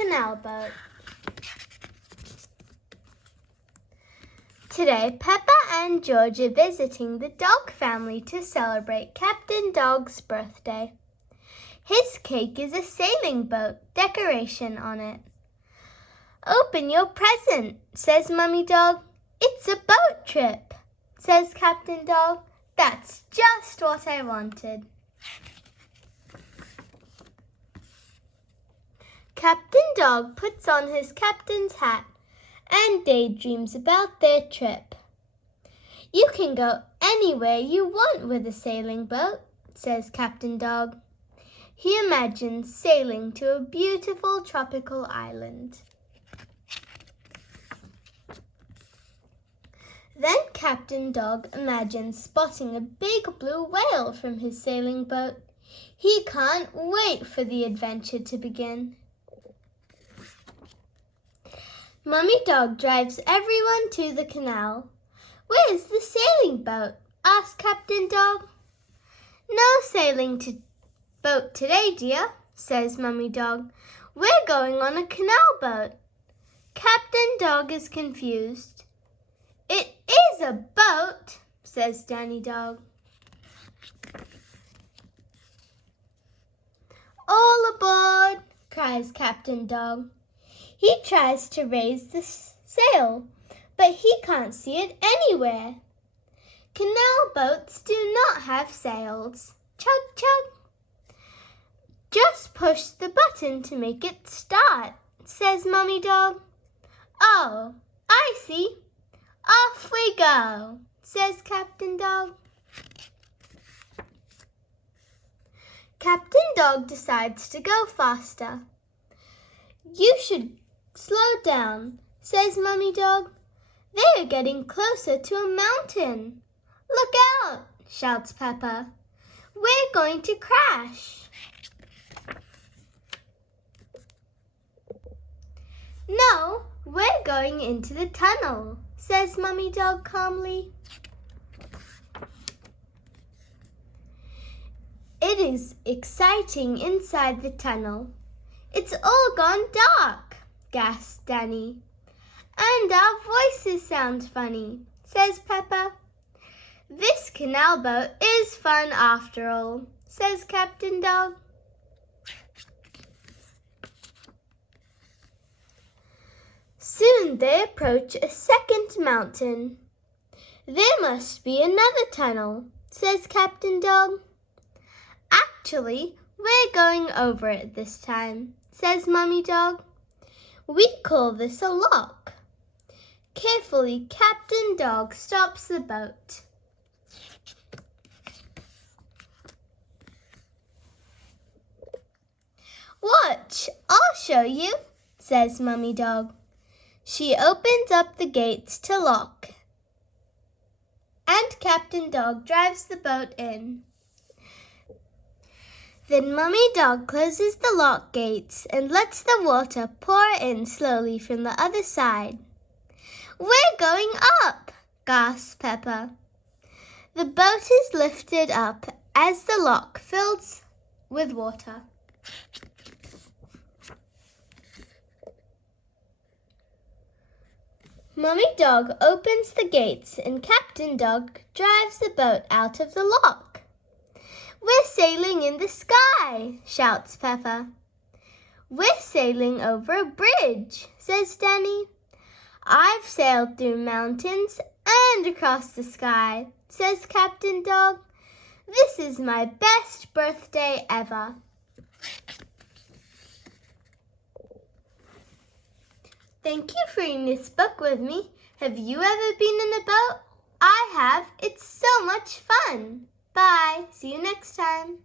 Canal boat. Today, Peppa and George are visiting the dog family to celebrate Captain Dog's birthday. His cake is a sailing boat decoration on it. "Open your present," says Mummy Dog. "It's a boat trip," says Captain Dog. "That's just what I wanted." Captain Dog puts on his captain's hat and daydreams about their trip. "You can go anywhere you want with a sailing boat," says Captain Dog. He imagines sailing to a beautiful tropical island. Then Captain Dog imagines spotting a big blue whale from his sailing boat. He can't wait for the adventure to begin. Mummy Dog drives everyone to the canal. "Where's the sailing boat?" asks Captain Dog. "No sailing boat today, dear," says Mummy Dog. "We're going on a canal boat." Captain Dog is confused. "It is a boat," says Danny Dog. "All aboard," cries Captain Dog. He tries to raise the sail, but he can't see it anywhere. Canal boats do not have sails. Chug, chug. "Just push the button to make it start," says Mummy Dog. "Oh, I see. Off we go," says Captain Dog. Captain Dog decides to go faster. "You should slow down," says Mummy Dog. "They're getting closer to a mountain." "Look out," shouts Peppa. "We're going to crash." "No, we're going into the tunnel," says Mummy Dog calmly. It is exciting inside the tunnel. "It's all gone dark," gasps Danny. "And our voices sound funny," says Peppa. "This canal boat is fun after all," says Captain Dog. Soon they approach a second mountain. "There must be another tunnel," says Captain Dog. "Actually, we're going over it this time," says Mummy Dog. "We call this a lock." Carefully, Captain Dog stops the boat. "Watch, I'll show you," says Mummy Dog. She opens up the gates to lock, and Captain Dog drives the boat in. Then Mummy Dog closes the lock gates and lets the water pour in slowly from the other side. "We're going up," gasps Peppa. The boat is lifted up as the lock fills with water. Mummy Dog opens the gates and Captain Dog drives the boat out of the lock. "We're sailing in the sky," shouts Peppa. "We're sailing over a bridge," says Danny. "I've sailed through mountains and across the sky," says Captain Dog. "This is my best birthday ever." Thank you for reading this book with me. Have you ever been in a boat? I have. It's so much fun. Bye. See you next time.